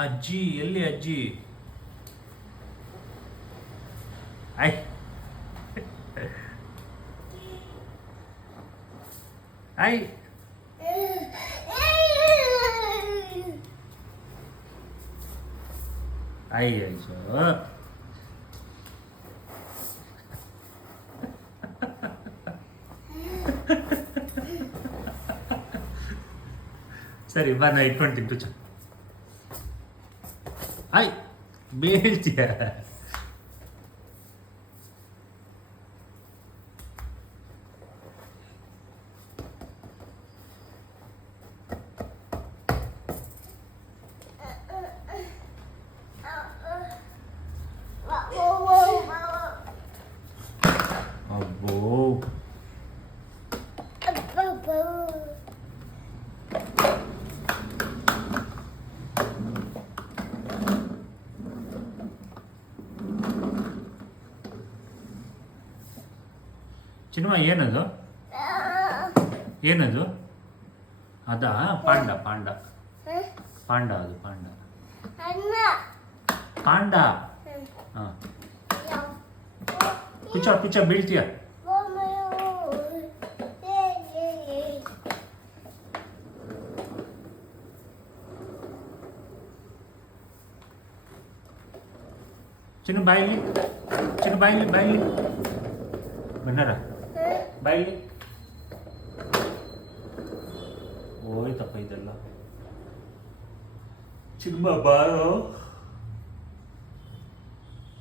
ಅಜ್ಜಿ ಎಲ್ಲಿ ಅಜ್ಜಿ? ಐ ಐ ಅಯ್ಯೋ ಸರಿ ಬಾ, ನಾ ಇಟ್ಕೊಂತೀನಿ ಟುಚ್ಚು. ಆಯ್ ಬೀಳ್ತೀಯ. ಅಬ್ಬೋ ಚಿನ್ಮ, ಏನದು ಏನದು? ಅದಾ? ಪಾಂಡ ಪಾಂಡ ಪಾಂಡ, ಅದು ಪಾಂಡ ಪಾಂಡ. ಹಾಂ, ಕುಚ ಕುಚ ಬೀಳ್ತೀಯ. ಚಿನ್ನ ಬಾಯಿಲಿ, ಚಿನ್ನ ಬಾಯಿಲಿ, ಬಾಯಿಲಿ ಬಂದಾರ, ಬಾಯಿಲಿ. ಹೋಯ್ತಪ್ಪ ಇದೆಲ್ಲ. ಚಿನ್ನ ಬಾರೋ,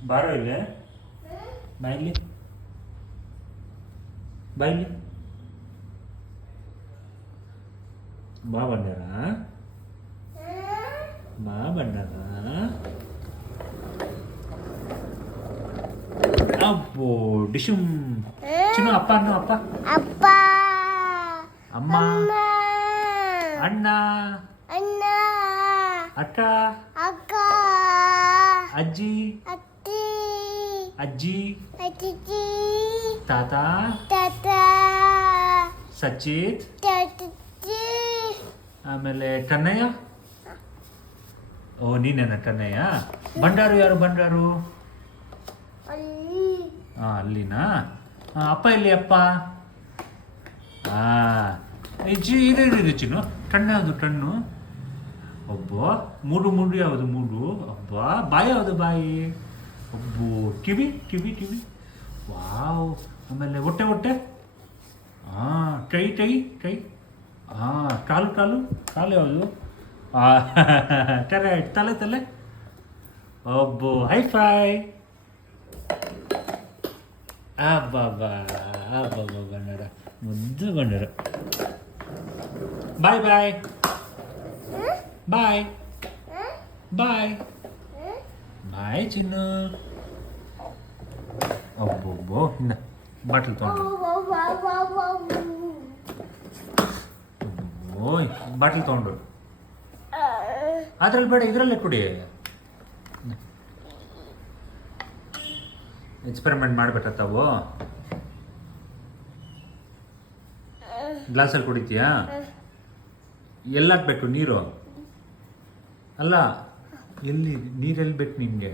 ಬಾರೋ ಇಲ್ಲೇ, ಬಾಯಿಲಿ, ಬಾಯಿಲಿ. ಬಾ ಬಂದಾರ, ಬಾ ಬಂದಾರ. ಅಪ್ಪೋ ಡಿಶುಮ್. ಚಿನ್ನು ಅಪ್ಪ ಅನ್ನು, ಅಪ್ಪ ಅಪ್ಪ, ಅಮ್ಮ, ಅಣ್ಣ, ಅಣ್ಣ, ಅಕ್ಕ, ಅಕ್ಕ, ಅಜ್ಜಿ, ಅತ್ತಿ, ಅಜ್ಜಿ, ಅಜ್ಜಿ, ತಾತ, ತಾತ, ಸಚಿತ್, ತಾತಜ್ಜಿ, ಆಮೇಲೆ ಕನ್ನಯ್ಯ. ಓ ನೀನೇನ ಕನ್ನಯ್ಯ? ಬಂಡಾರು ಯಾರು? ಬಂಡಾರು ಅಲ್ಲಿ, ಹಾಂ ಅಲ್ಲಿನಾ? ಅಪ್ಪ ಎಲ್ಲಿ ಅಪ್ಪ? ಇಜ್ಜಿ ಇರು ಚಿನ್ನು. ಕಣ್ಣು ಯಾವುದು? ಕಣ್ಣು. ಒಬ್ಬ ಮೂಡು, ಮೂಡು ಯಾವುದು? ಮೂಡು. ಒಬ್ಬ ಬಾಯಿ ಯಾವುದು? ಬಾಯಿ. ಒಬ್ಬ ಕಿವಿ, ಕಿವಿ, ಕಿವಿ. ವಾವ್. ಆಮೇಲೆ ಹೊಟ್ಟೆ, ಹೊಟ್ಟೆ. ಹಾಂ, ಕೈ, ಕೈ, ಕೈ. ಹಾಂ, ಕಾಲು, ಕಾಲು, ಕಾಲು ಯಾವುದು? ಕರೆಕ್ಟ್. ತಲೆ, ತಲೆ. ಒಬ್ಬ ಹೈಫೈ. ಅಬ್ಬಬ್ಬ, ಅಬ್ಬಬ್ಬ ಬಂಡಾರ, ಮುದ್ದು ಬಂಡಾರ. ಬಾಯ್ ಬಾಯ್ ಬಾಯ್ ಬಾಯ್ ಬಾಯ್ ಚಿನ್ನು. ಒಬ್ಬೊಬ್ಬೋ ಇನ್ನ ಬಾಟ್ಲ್ ತೊಗೊಂಡು. ಓಯ್ ಬಾಟ್ಲ್ ತೊಗೊಂಡು. ಅದ್ರಲ್ಲಿ ಬೇಡ, ಇದರಲ್ಲೇ ಕುಡಿ. ಎಕ್ಸ್ಪೆರಿಮೆಂಟ್ ಮಾಡ್ಬೇಕತ್ತಾವು. ಗ್ಲಾಸಲ್ಲಿ ಕುಡಿತೀಯಾ? ಎಲ್ಲ ಹಾಕ್ಬೇಕು ನೀರು? ಅಲ್ಲ, ಎಲ್ಲಿ ನೀರೆಲ್ಲಿ ಬೇಕು ನಿಮಗೆ?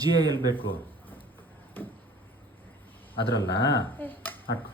ಜಿ ಐ ಎಲ್ಲಿ ಬೇಕು? ಅದರಲ್ಲ ಹಾಕು.